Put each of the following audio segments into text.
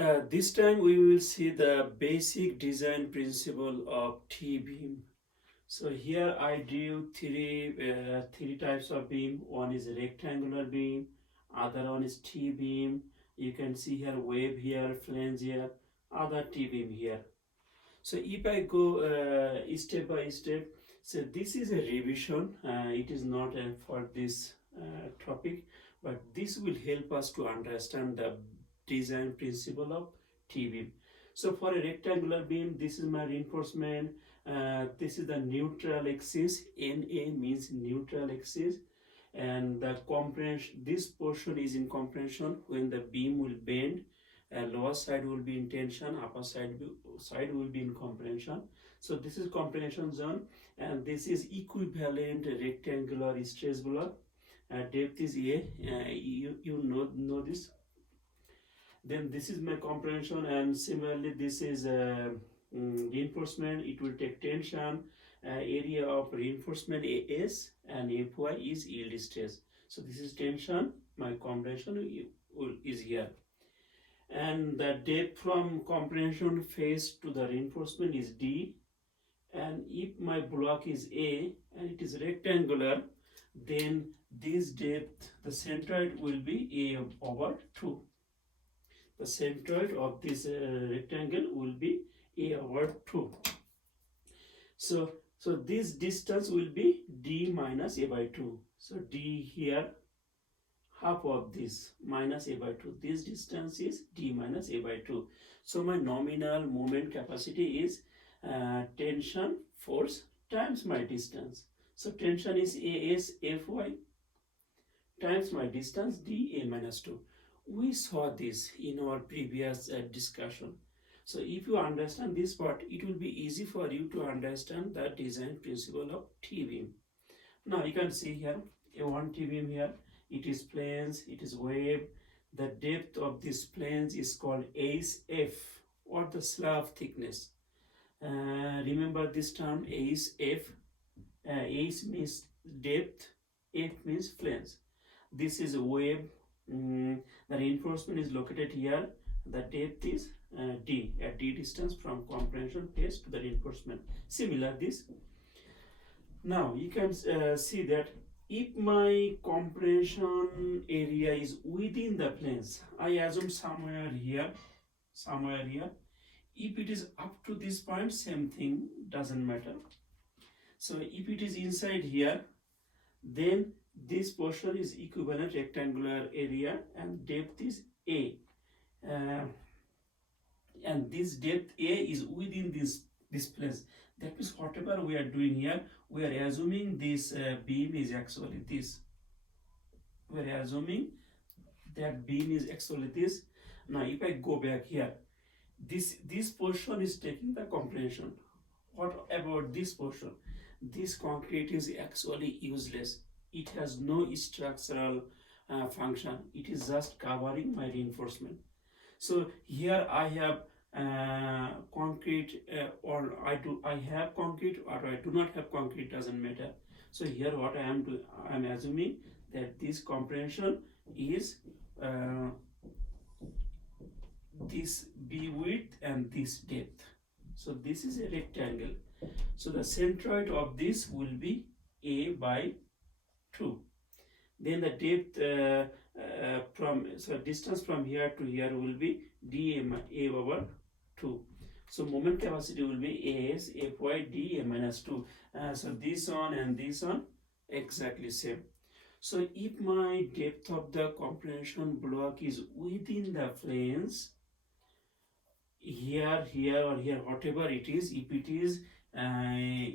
This time we will see the basic design principle of T-beam. So here I drew three types of beam. One is rectangular beam, other one is T-beam. You can see here wave here, flange here, other T-beam here. So if I go step by step, so this is a revision. It is not for this topic, but this will help us to understand the design principle of T-beam. So for a rectangular beam, this is my reinforcement. This is the neutral axis. NA means neutral axis, and the compression. This portion is in compression when the beam will bend. Lower side will be in tension, upper side will be in compression. So this is compression zone, and this is equivalent rectangular stress block. Depth is A. You know this. Then this is my compression, and similarly this is reinforcement. It will take tension. Area of reinforcement AS, and Fy is yield stress. So this is tension. My compression is here, and the depth from compression face to the reinforcement is D. And if my block is A and it is rectangular, then this depth, the centroid will be A over 2. The centroid of this rectangle will be A over 2. So this distance will be D minus A by 2. So D here, half of this minus A by 2. This distance is D minus A by 2. So my nominal moment capacity is tension force times my distance. So tension is AS Fy times my distance dA minus 2. We saw this in our previous discussion. So if you understand this part, it will be easy for you to understand the design principle of T-beam. Now you can see here a one T-beam here. It is planes, it is wave. The depth of this planes is called ASF, or the slab thickness. Remember this term ASF. AS means depth, F means flange. This is a wave. The reinforcement is located here. The depth is D, at D distance from compression face to the reinforcement. Similar this. Now you can see that if my compression area is within the planes, I assume somewhere here. If it is up to this point, same thing, doesn't matter. So if it is inside here, then this portion is equivalent rectangular area and depth is A. And this depth A is within this place. That means whatever we are doing here, we are assuming this beam is actually this. We are assuming that beam is actually this. Now if I go back here, this portion is taking the compression. What about this portion? This concrete is actually useless. It has no structural function. It is just covering my reinforcement. So here I have concrete, or I have concrete, or I do not have concrete, doesn't matter. So here what I am doing, I am assuming that this compression is this B width and this depth. So this is a rectangle. So the centroid of this will be A by 2. Then the depth distance from here to here will be dA over 2. So moment capacity will be AS Fy dA minus 2. So this one and this one exactly same. So if my depth of the compression block is within the flange, here or here, whatever it is, if it is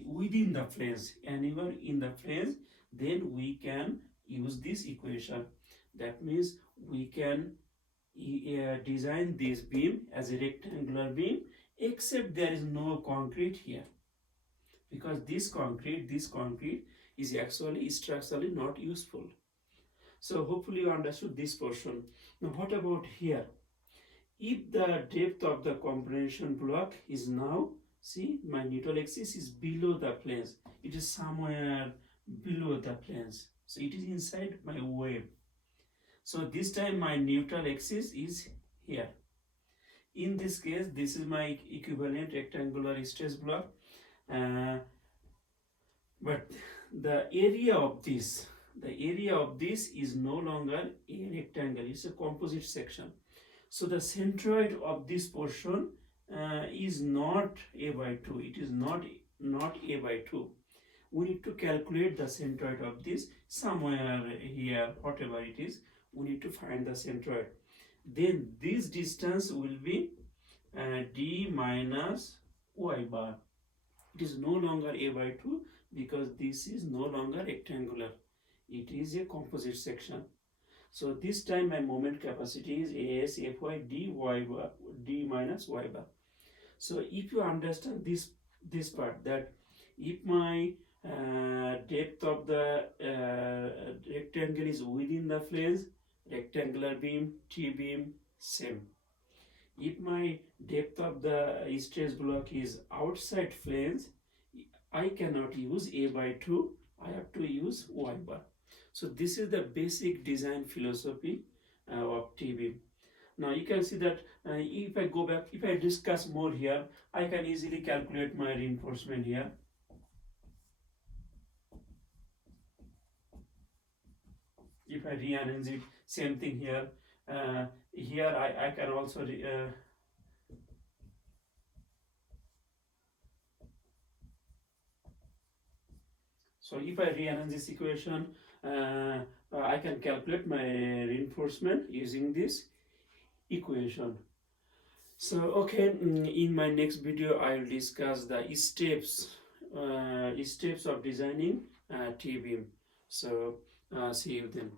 within the flange, anywhere in the flange, then we can use this equation. That means we can design this beam as a rectangular beam, except there is no concrete here, because this concrete is actually structurally not useful. So hopefully you understood this portion. Now what about here? If the depth of the compression block is now, see, my neutral axis is below the planes. It is somewhere below the planes. So it is inside my wave. So this time my neutral axis is here. In this case, this is my equivalent rectangular stress block, uh, but the area of this is no longer a rectangle, it's a composite section. So the centroid of this portion is not a by 2, it is not a by 2. We need to calculate the centroid of this somewhere here, whatever it is, we need to find the centroid. Then this distance will be d minus y bar. It is no longer a by 2 because this is no longer rectangular, it is a composite section. So this time my moment capacity is as Fy dy bar, d minus y bar. So if you understand this part, that if my depth of the rectangle is within the flange, rectangular beam, T-beam, same. If my depth of the stress block is outside flange, I cannot use a by 2, I have to use y bar. So this is the basic design philosophy of T-beam. Now you can see that if I go back, if I discuss more here, I can easily calculate my reinforcement here. If I rearrange it, same thing here. Here I can also so if I rearrange this equation, I can calculate my reinforcement using this equation. So okay, in my next video I will discuss the steps of designing T-beam. So see you then.